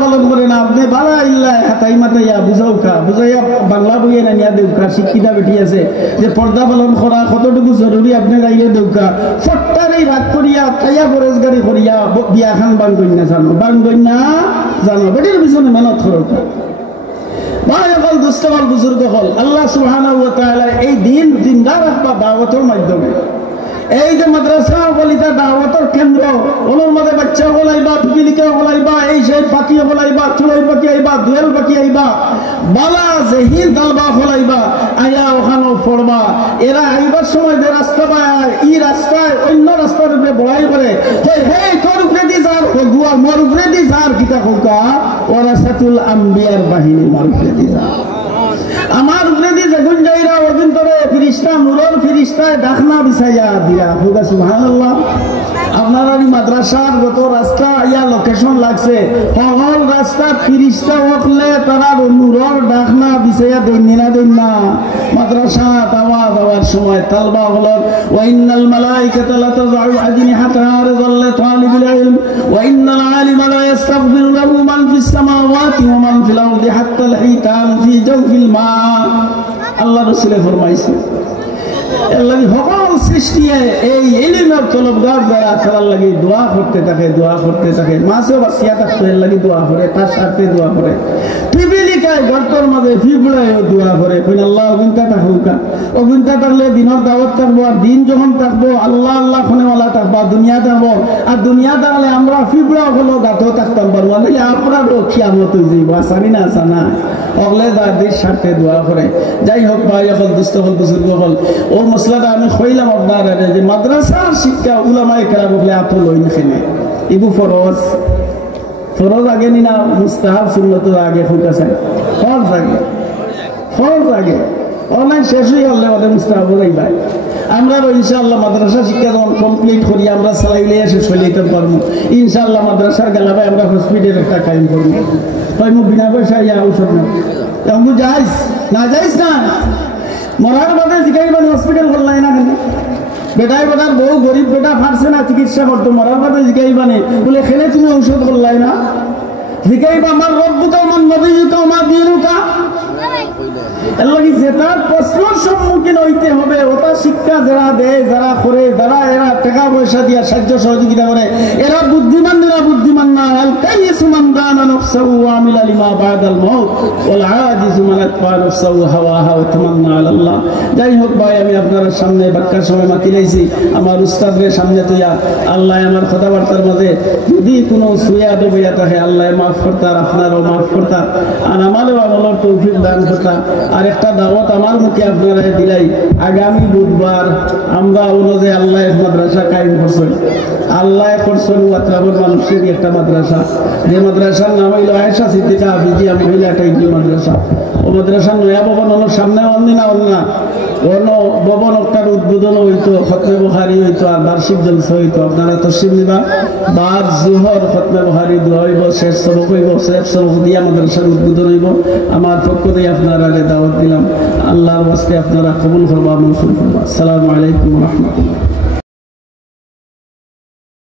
পালন করে না আপনি বালা ইল্লা হাতাই মাতাইয়া বুঝাউকা বুঝাইয়া বাংলা বইয়ে না নিয়া দেউকা শিক্ষিতা বেটি আছে যে পর্দা পালন করা কতটুকু জরুরি আপনি গাইয়ে দেউকা ফট্টারেই রাত করিয়া তাইয়া ফরেজগারি করিয়া বিয়া খান বাঙ্গন্যা জানো বেটির পিছনে মেহনত করো ভাই হল দুষ্টবল বুজুর্গ হল আল্লাহ সুবহানাহু ওয়া তাআলা এই দিন জিন্দা রাখবা দাওয়াতের মাধ্যমে এই যে মাদ্রাসা বলিতা দাওয়াতের কেন্দ্র ওর মধ্যে বাচ্চা বলাইবা পিপিলিকা বলাইবা এই সেই পাখি বলাইবা চুলাই পাখি আইবা দুয়েল পাখি আইবা বালা জহির দালবা বলাইবা আয়া ওখানে পড়বা এরা আইবার সময় যে রাস্তা পায় এই রাস্তায় অন্য রাস্তার উপরে বড়াই করে হে তোর উপরে দি যার গুয়া মোর উপরে দি যার কিতা হোকা ওরাসাতুল আম্বিয়ার বাহিনী মোর উপরে দি যার আমার উপরে দিয়ে যখন যাইরা অভিন্তরে ফিরিস্তা নূরের ফিরিস্তায় ডাকনা বিছাইয়া দিয়া হোগা সুবহানাল্লাহ আপনারা মাদ্রাসার যত রাস্তা ইয়া লোকেশন লাগছে হল রাস্তা ফিরিস্তা হকলে তারা নূরের ডাকনা বিছাইয়া দেন না মাদ্রাসা দাওয়া দেওয়ার সময় তালবা হলো ওয়া ইন্নাল মালাইকাতা লা তাযউ আজনিহাতাহা রিযাল্লি তালিবুল ইলম ওয়া ইন্নাল আলিমা লা ইস্তাগফিরু লাহু মান ফিস সামাওয়াতি ওয়া মান ফিল আরদি হাত্তা আল হিতাম ফি জাওফিল মা আল্লাহ রাসূল ফরমাইছে আল্লাহ সকল সৃষ্টি এই ইলমের তলবগার যারা তার লাগি দোয়া করতে থাকে মাসে বাসিয়া থাকতে লাগি দোয়া করে তার সাথে দোয়া করে পিপিলিকায় গর্তর মাঝে পিপড়ায় দোয়া করে কইন আল্লাহ অগুনতা থাকুকা অগুনতা থাকলে দিনের দাওয়াত থাকবো আর দিন যখন থাকবো আল্লাহ আল্লাহ ফোনেওয়ালা থাকবো দুনিয়া থাকবো আর দুনিয়া থাকলে আমরা পিপড়া হলো গাঁথও থাকতাম পারবো নাহলে আপনার খিয়ামত হয়ে যাইব আসানি না আসানা অগলে দাদির সাথে দোয়া করে যাই হোক ভাই হল দুস্থ হল বুজুর্গ হল ও মশলাটা আমি কইলাম আপনার যে মাদ্রাসার শিক্ষা উলামায়ে কেরাম বলে এত লই না ইবু ফরজ আগে নি না মুস্তাহাব সুন্নত আগে ফুটাছে ফরজ আগে অনলাইন শেষ হয়ে গেলে আমাদের মুস্তাহাব হয়ে যায় আমরা ইনশাআল্লাহ মাদ্রাসা শিক্ষা যখন কমপ্লিট করি আমরা চালাইলে শেষ হইতে পারবো ইনশাআল্লাহ মাদ্রাসার গেলাবে আমরা হসপিটাল একটা কায়েম করবো তাই মুখ বিনা পয়সা ইয়া ঔষধ না তেমন যাইস না মরার বাদে জিগাইবান হসপিটাল করলাই না কেন বেটাই বেটার বহু গরিব বেটা ফারছে না চিকিৎসা করতো মরার বাদে জিগাইবানে বলে খেলে তুমি ঔষধ করলাই না জিগাইবা আমার রব্বুকা আমার নবীকা আমার দিনুকা যেটার প্রশ্নের সম্মুখীন হইতে হবে ওটা শিক্ষা যারা দেয় যারা করে যারা এরা টাকা পয়সা দিয়া সাহায্য সহযোগিতা করে এরা বুদ্ধিমান না আল কাইয়িসু মান দানা নাফসাহু ওয়া আমিলা লিমা বাদাল মাউত ওয়াল আজিজু মান আতবা নাফসাহু হাওয়াহা ওয়া তামান্না আলা আল্লাহ যাই হোক ভাই আমি আপনার সামনে বাক্কার সময় মাতিলাইছি আমার উস্তাদের সামনে তুইয়া আল্লাহ আমার কথাবার্তার মধ্যে যদি কোনো সুয়া ডুবিয়া থাকে আল্লাহ মাফ করতা আপনারও মাফ করতা আর আমারও আমলের তৌফিক দান করতা আর একটা দাওয়াত আমার মুখে আপনারা দিলাই আগামী বুধবার আমরা অনুযায়ী আল্লাহ মাদ্রাসা কায়েম করছেন আল্লাহ করছেন ওয়াত্রাবর মানুষের একটা মাদ্রাসা যে মাদ্রাসার নাম হইল আয়েশা সিদ্দিকা হাফিজিয়া মহিলা টাইটেল মাদ্রাসা ও মাদ্রাসার নয়া ভবন হলো সামনে অন্য অন্য ভবন একটার উদ্বোধন হইতো খতমে বুখারী হইতো আর বার্ষিক জলসা হইতো আপনারা তশরিফ নিবা বাদ জোহর খতমে বুখারী দোয়া হইব শেষ সবক হইব শেষ সবক দিয়া মাদ্রাসার উদ্বোধন হইব আমার পক্ষ থেকে আপনারা দাওয়াত দিলাম আল্লাহর ওয়াস্তে আপনারা কবুল করবা মনসুর করবা আসসালামু আলাইকুম ওয়া রাহমাতুল্লাহ